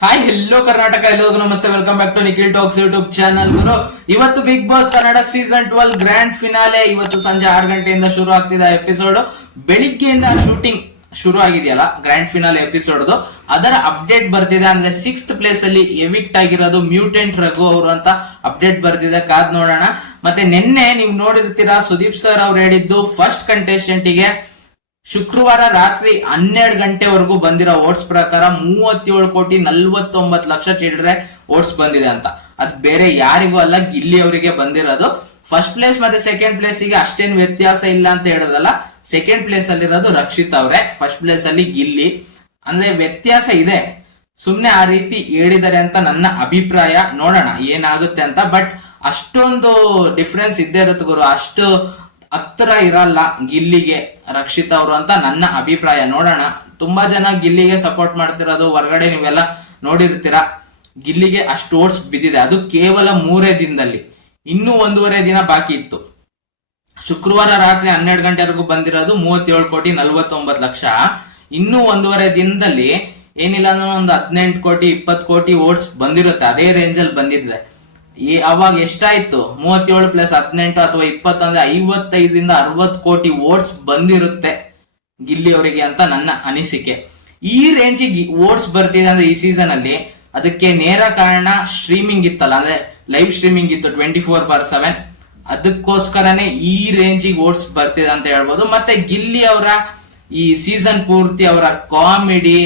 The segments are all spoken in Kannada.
ಹಾಯ್ ಎಲ್ಲೋ ಕರ್ನಾಟಕ ಎಲ್ಲರಿಗೂ ನಮಸ್ತೆ welcome back to Nikhil talks YouTube channel ಗುರು, ಇವತ್ತು Big Boss Kannada season twelve grand finale ಇವತ್ತು ಸಂಜೆ ಆರು ಗಂಟೆಯಿಂದ ಶುರು ಆಗ್ತಿದೆ ಎಪಿಸೋಡ್ ಬೆಳಿಗ್ಗೆಯಿಂದ ಶೂಟಿಂಗ್ ಶುರು ಆಗಿದೆಯಲ್ಲ ಗ್ರ್ಯಾಂಡ್ ಫಿನಾಲೆ ಎಪಿಸೋಡ್ ಅದರ ಅಪ್ಡೇಟ್ ಬರ್ತಿದೆ, ಅಂದ್ರೆ ಸಿಕ್ಸ್ತ್ ಪ್ಲೇಸ್ ಅಲ್ಲಿ ಎವಿಕ್ಟ್ ಆಗಿರೋದು ಮ್ಯೂಟೆಂಟ್ ರಘು ಅವರು ಅಂತ ಅಪ್ಡೇಟ್ ಬರ್ತಿದೆ, ಕಾದ್ ನೋಡೋಣ. ಮತ್ತೆ ನಿನ್ನೆ ನೀವು ನೋಡಿರ್ತೀರಾ, ಸುದೀಪ್ ಸರ್ ಅವ್ರು ಹೇಳಿದ್ದು ಫಸ್ಟ್ ಕಂಟೆಸ್ಟೆಂಟ್ಗೆ ಶುಕ್ರವಾರ ರಾತ್ರಿ ಹನ್ನೆರಡು ಗಂಟೆವರೆಗೂ ಬಂದಿರೋ ಓಟ್ಸ್ ಪ್ರಕಾರ ಮೂವತ್ತೇಳು ಕೋಟಿ ನಲ್ವತ್ತೊಂಬತ್ತು ಲಕ್ಷ ಚಿಲ್ಲರೆ ಓಟ್ಸ್ ಬಂದಿದೆ ಅಂತ. ಅದ್ ಬೇರೆ ಯಾರಿಗೂ ಅಲ್ಲ ಗಿಲ್ಲಿ ಅವರಿಗೆ ಬಂದಿರೋದು. ಫಸ್ಟ್ ಪ್ಲೇಸ್ ಮತ್ತೆ ಸೆಕೆಂಡ್ ಪ್ಲೇಸ್ ಅಷ್ಟೇನು ವ್ಯತ್ಯಾಸ ಇಲ್ಲ ಅಂತ ಹೇಳೋದಲ್ಲ ಸೆಕೆಂಡ್ ಪ್ಲೇಸ್ ಅಲ್ಲಿರೋದು ರಕ್ಷಿತ್ ಅವರೇ ಫಸ್ಟ್ ಪ್ಲೇಸ್ ಅಲ್ಲಿ ಗಿಲ್ಲಿ. ಅಂದ್ರೆ ವ್ಯತ್ಯಾಸ ಇದೆ. ಸುಮ್ನೆ ಆ ರೀತಿ ಹೇಳಿದ್ದಾರೆ ಅಂತ ನನ್ನ ಅಭಿಪ್ರಾಯ. ನೋಡೋಣ ಏನಾಗುತ್ತೆ ಅಂತ. ಬಟ್ ಅಷ್ಟೊಂದು ಡಿಫ್ರೆನ್ಸ್ ಇದ್ದೇ ಇರುತ್ತೆ ಗುರು. ಅಷ್ಟು ಹತ್ರ ಇರಲ್ಲ, ಗಿಲ್ಲಿಗೆ ರಕ್ಷಿತ್ ಅವರು ಅಂತ ನನ್ನ ಅಭಿಪ್ರಾಯ. ನೋಡೋಣ, ತುಂಬಾ ಜನ ಗಿಲ್ಲಿಗೆ ಸಪೋರ್ಟ್ ಮಾಡ್ತಿರೋದು ಹೊರಗಡೆ ನೀವೆಲ್ಲ ನೋಡಿರ್ತೀರ. ಗಿಲ್ಲಿಗೆ ಅಷ್ಟು ಓಟ್ಸ್ ಬಿದ್ದಿದೆ. ಅದು ಕೇವಲ ಮೂರೇ ದಿನದಲ್ಲಿ. ಇನ್ನೂ ಒಂದೂವರೆ ದಿನ ಬಾಕಿ ಇತ್ತು. ಶುಕ್ರವಾರ ರಾತ್ರಿ ಹನ್ನೆರಡು ಗಂಟೆವರೆಗೂ ಬಂದಿರೋದು ಮೂವತ್ತೇಳು ಕೋಟಿ ನಲ್ವತ್ತೊಂಬತ್ತು ಲಕ್ಷ. ಇನ್ನೂ ಒಂದೂವರೆ ದಿನದಲ್ಲಿ ಏನಿಲ್ಲ ಅಂದ್ರೆ ಒಂದು ಹದಿನೆಂಟು ಕೋಟಿ, ಇಪ್ಪತ್ತು ಕೋಟಿ ಓಟ್ಸ್ ಬಂದಿರುತ್ತೆ. ಅದೇ ರೇಂಜಲ್ಲಿ ಬಂದಿದೆ. ಈ ಅವಾಗ ಎಷ್ಟಾಯ್ತು? ಮೂವತ್ತೇಳು ಪ್ಲಸ್ ಹದಿನೆಂಟು ಅಥವಾ ಇಪ್ಪತ್ತು ಅಂದ್ರೆ ಐವತ್ತೈದರಿಂದ ಅರವತ್ತು ಕೋಟಿ ಓಟ್ಸ್ ಬಂದಿರುತ್ತೆ ಗಿಲ್ಲಿ ಅವರಿಗೆ ಅಂತ ನನ್ನ ಅನಿಸಿಕೆ. ಈ ರೇಂಜಿಗೆ ಓಟ್ಸ್ ಬರ್ತಿದೆ ಅಂದ್ರೆ ಈ ಸೀಸನ್ ಅಲ್ಲಿ. ಅದಕ್ಕೆ ನೇರ ಕಾರಣ ಸ್ಟ್ರೀಮಿಂಗ್ ಇತ್ತಲ್ಲ, ಅಂದ್ರೆ ಲೈವ್ ಸ್ಟ್ರೀಮಿಂಗ್ ಇತ್ತು ಟ್ವೆಂಟಿ ಫೋರ್ ಬಾರ್ ಸೆವೆನ್ ಅದಕ್ಕೋಸ್ಕರನೇ ಈ ರೇಂಜಿಗೆ ಓಟ್ಸ್ ಬರ್ತಿದೆ ಅಂತ ಹೇಳ್ಬೋದು. ಮತ್ತೆ ಗಿಲ್ಲಿ ಅವರ ಈ ಸೀಸನ್ ಪೂರ್ತಿ ಅವರ ಕಾಮಿಡಿ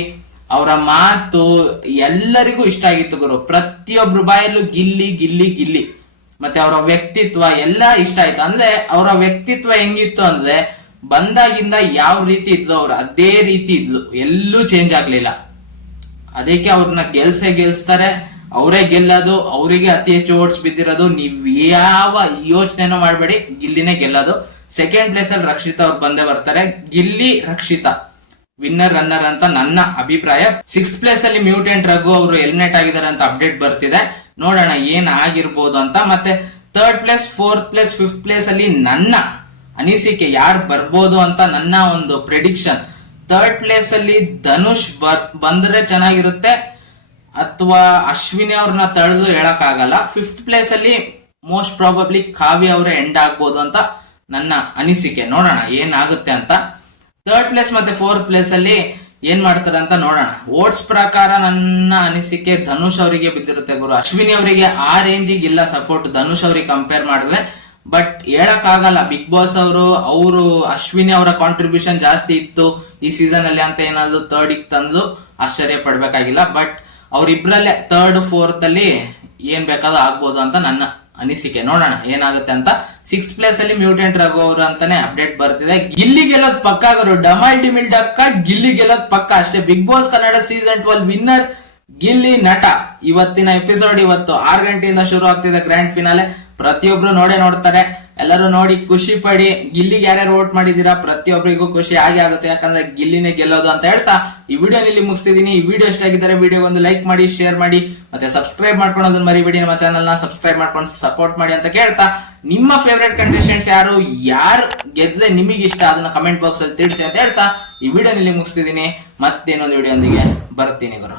ಅವರ ಮಾತು ಎಲ್ಲರಿಗೂ ಇಷ್ಟ ಆಗಿತ್ತು ಗುರು. ಪ್ರತಿಯೊಬ್ರು ಬಾಯಲ್ಲೂ ಗಿಲ್ಲಿ ಗಿಲ್ಲಿ ಗಿಲ್ಲಿ. ಮತ್ತೆ ಅವರ ವ್ಯಕ್ತಿತ್ವ ಎಲ್ಲ ಇಷ್ಟ ಆಯ್ತು. ಅಂದ್ರೆ ಅವರ ವ್ಯಕ್ತಿತ್ವ ಹೆಂಗಿತ್ತು ಅಂದ್ರೆ ಬಂದಾಗಿಂದ ಯಾವ ರೀತಿ ಇದ್ಲು, ಅವ್ರು ಅದೇ ರೀತಿ ಇದ್ಲು. ಎಲ್ಲೂ ಚೇಂಜ್ ಆಗ್ಲಿಲ್ಲ. ಅದಕ್ಕೆ ಅವ್ರನ್ನ ಗೆಲ್ಸೇ ಗೆಲ್ಸ್ತಾರೆ. ಅವರೇ ಗೆಲ್ಲೋದು, ಅವರಿಗೆ ಅತಿ ಹೆಚ್ಚು ಓಟ್ಸ್ ಬಿದ್ದಿರೋದು. ನೀವು ಯಾವ ಯೋಚನೆನೂ ಮಾಡಬೇಡಿ. ಗಿಲ್ಲಿನೇ ಗೆಲ್ಲೋದು. ಸೆಕೆಂಡ್ ಪ್ಲೇಸ್ ಅಲ್ಲಿ ರಕ್ಷಿತಾ ಅವ್ರು ಬಂದೇ ಬರ್ತಾರೆ. ಗಿಲ್ಲಿ, ರಕ್ಷಿತಾ. ವಿನ್ನರ್ ರನ್ನರ್ ಅಂತ ನನ್ನ ಅಭಿಪ್ರಾಯ. ಸಿಕ್ಸ್ ಪ್ಲೇಸ್ ಅಲ್ಲಿ ಮ್ಯೂಟೆಂಟ್ ರಘು ಅವರು ಎಲಿಮಿನೇಟ್ ಆಗಿದ್ದಾರೆ ಅಂತ ಅಪ್ಡೇಟ್ ಬರ್ತಿದೆ. ನೋಡೋಣ ಏನ್ ಆಗಿರ್ಬೋದು ಅಂತ. ಮತ್ತೆ third place fourth place fifth place ಅಲ್ಲಿ ನನ್ನ ಅನಿಸಿಕೆ ಯಾರು ಬರ್ಬೋದು ಅಂತ ನನ್ನ ಒಂದು ಪ್ರೆಡಿಕ್ಷನ್ ಥರ್ಡ್ ಪ್ಲೇಸ್ ಅಲ್ಲಿ ಧನುಷ್ ಬರ್, ಬಂದ್ರೆ ಚೆನ್ನಾಗಿರುತ್ತೆ. ಅಥವಾ ಅಶ್ವಿನಿ ಅವ್ರನ್ನ ತಳೆದು ಹೇಳಕ್ ಆಗಲ್ಲ ಫಿಫ್ತ್ ಪ್ಲೇಸ್ ಅಲ್ಲಿ ಮೋಸ್ಟ್ ಪ್ರಾಬಬ್ಲಿ ಕಾವ್ಯ ಅವರೇ ಎಂಡ್ ಆಗ್ಬೋದು ಅಂತ ನನ್ನ ಅನಿಸಿಕೆ. ನೋಡೋಣ ಏನಾಗುತ್ತೆ ಅಂತ. ಥರ್ಡ್ ಪ್ಲೇಸ್ ಮತ್ತೆ ಫೋರ್ತ್ ಪ್ಲೇಸ್ ಅಲ್ಲಿ ಏನ್ ಮಾಡ್ತಾರೆ ಅಂತ ನೋಡೋಣ. ಓಟ್ಸ್ ಪ್ರಕಾರ ನನ್ನ ಅನಿಸಿಕೆ ಧನುಷ್ ಅವರಿಗೆ ಬಿದ್ದಿರುತ್ತೆ ಗುರು. ಅಶ್ವಿನಿ ಅವರಿಗೆ ಆ ರೇಂಜಿಗೆ ಇಲ್ಲ ಸಪೋರ್ಟ್ ಧನುಷ್ ಅವರಿಗೆ ಕಂಪೇರ್ ಮಾಡಿದ್ರೆ ಬಟ್ ಹೇಳಕ್ ಆಗಲ್ಲ ಬಿಗ್ ಬಾಸ್ ಅವರು ಅವರು, ಅಶ್ವಿನಿ ಅವರ ಕಾಂಟ್ರಿಬ್ಯೂಷನ್ ಜಾಸ್ತಿ ಇತ್ತು ಈ ಸೀಸನ್ ಅಲ್ಲಿ ಅಂತ ಏನಾದ್ರು ಥರ್ಡ್ ತಂದು ಆಶ್ಚರ್ಯ ಪಡ್ಬೇಕಾಗಿಲ್ಲ. ಬಟ್ ಅವ್ರಿಬ್ರಲ್ಲೇ ಥರ್ಡ್ ಫೋರ್ತ್ ಅಲ್ಲಿ ಏನ್ ಬೇಕಾದ್ರೂ ಆಗ್ಬೋದು ಅಂತ ನನ್ನ ಅನಿಸಿಕೆ. ನೋಡೋಣ, ಏನಾಗುತ್ತೆ ಅಂತ. ಸಿಕ್ಸ್ ಪ್ಲೇಸ್ ಅಲ್ಲಿ ಮ್ಯೂಟೆಂಟ್ ರಘು ಅವರು ಅಂತಾನೆ ಅಪ್ಡೇಟ್ ಬರ್ತಿದೆ. ಗಿಲ್ಲಿ ಗೆಲ್ಲೋದ್ ಪಕ್ಕ ಅವರು ಡಮಲ್ ಡಿಮಿಲ್ ಡಕ್ಕ ಗಿಲ್ಲಿ ಗೆಲ್ಲೋದ್ ಪಕ್ಕ ಅಷ್ಟೇ. Big Boss Kannada season twelve winner Gilli Nata. ಇವತ್ತಿನ ಎಪಿಸೋಡ್ ಇವತ್ತು ಆರು ಗಂಟೆಯಿಂದ ಶುರು ಆಗ್ತಿದೆ ಗ್ರ್ಯಾಂಡ್ ಫಿನಾಲೆ ಪ್ರತಿಯೊಬ್ರು ನೋಡೇ ನೋಡ್ತಾರೆ. ಎಲ್ಲರೂ ನೋಡಿ ಖುಷಿ ಪಡಿ. ಗಿಲ್ಲಿಗೆ ಯಾರ್ಯಾರು ವೋಟ್ ಮಾಡಿದೀರಾ ಪ್ರತಿಯೊಬ್ಬರಿಗೂ ಖುಷಿ ಆಗಿ ಆಗುತ್ತೆ. ಯಾಕಂದ್ರೆ ಗಿಲ್ಲಿನೇ ಗೆಲ್ಲೋದು ಅಂತ ಹೇಳ್ತಾ ಈ ವಿಡಿಯೋ ಇಲ್ಲಿ ಮುಗಿಸ್ತಿದೀನಿ ಈ ವಿಡಿಯೋ ಇಷ್ಟ ಆಗಿದ್ದಾರೆ ವಿಡಿಯೋ ಒಂದು ಲೈಕ್ ಮಾಡಿ, ಶೇರ್ ಮಾಡಿ, ಮತ್ತೆ ಸಬ್ಸ್ಕ್ರೈಬ್ ಮಾಡ್ಕೊಳೋದನ್ನ ಮರಿಬೇಡಿ. ನಮ್ಮ ಚಾನಲ್ನ ಸಬ್ಸ್ಕ್ರೈಬ್ ಮಾಡ್ಕೊಂಡು ಸಪೋರ್ಟ್ ಮಾಡಿ ಅಂತ ಕೇಳ್ತಾ. ನಿಮ್ಮ ಫೇವರೇಟ್ ಕಂಟೆಸ್ಟೆಂಟ್ಸ್ ಯಾರು? ಯಾರು ಗೆದ್ದೆ ನಿಮಗೆ ಇಷ್ಟ? ಅದನ್ನ ಕಮೆಂಟ್ ಬಾಕ್ಸ್ ಅಲ್ಲಿ ತಿಳಿಸಿ ಅಂತ ಹೇಳ್ತಾ. ಈ ವಿಡಿಯೋ ಇಲ್ಲಿ ಮತ್ತೆ ಇನ್ನೊಂದು ವಿಡಿಯೋ ಒಂದಿಗೆ ಬರ್ತೀನಿ ಗುರು.